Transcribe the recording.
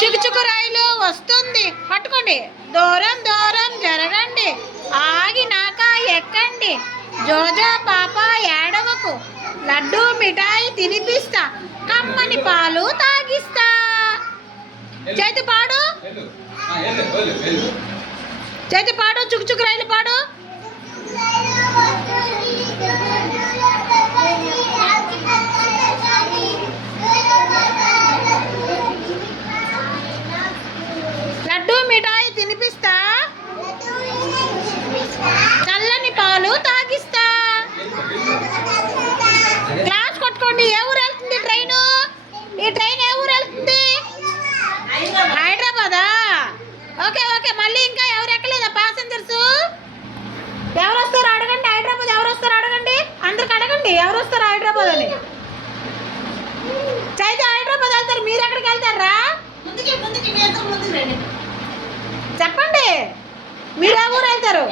చికుచుకు రైలు వస్తుంది, పట్టుకోండి. దూరం దూరం జరగండి, ఆగినాక ఎక్కండి. జోజో పాప ఏడవకు, లడ్డు మిఠాయి తినిపిస్తా, కమ్మని పాలు తాగిస్తా. చేతి పాడు, చేతి పాడు, చుకుచుకు రైలు పాడు. లడ్డు మిఠాయి తినిపిస్తా, చల్లని పాలు తాగిస్తా. క్లాస్ కొట్టుకోండి. ఏ ఊరు వెళ్తుంది ట్రైను? ఈ ట్రైన్ ఏ ఊరు వెళ్తుంది? హైదరాబాదా? Okay okay. మళ్ళీ ఇంకా ఎవరు ఎక్కలేదా ప్యాసింజర్స్? ఎవరు వస్తారో అడగండి. హైదరాబాద్ ఎవరు వస్తారో అడగండి. అందరికి అడగండి ఎవరు వస్తారో హైదరాబాద్ అని. చైతే హైదరాబాద్ వెళ్తారు, మీరు ఎక్కడికి వెళ్తారా? చెప్పండి, మీరు ఏ ఊరు వెళ్తారు?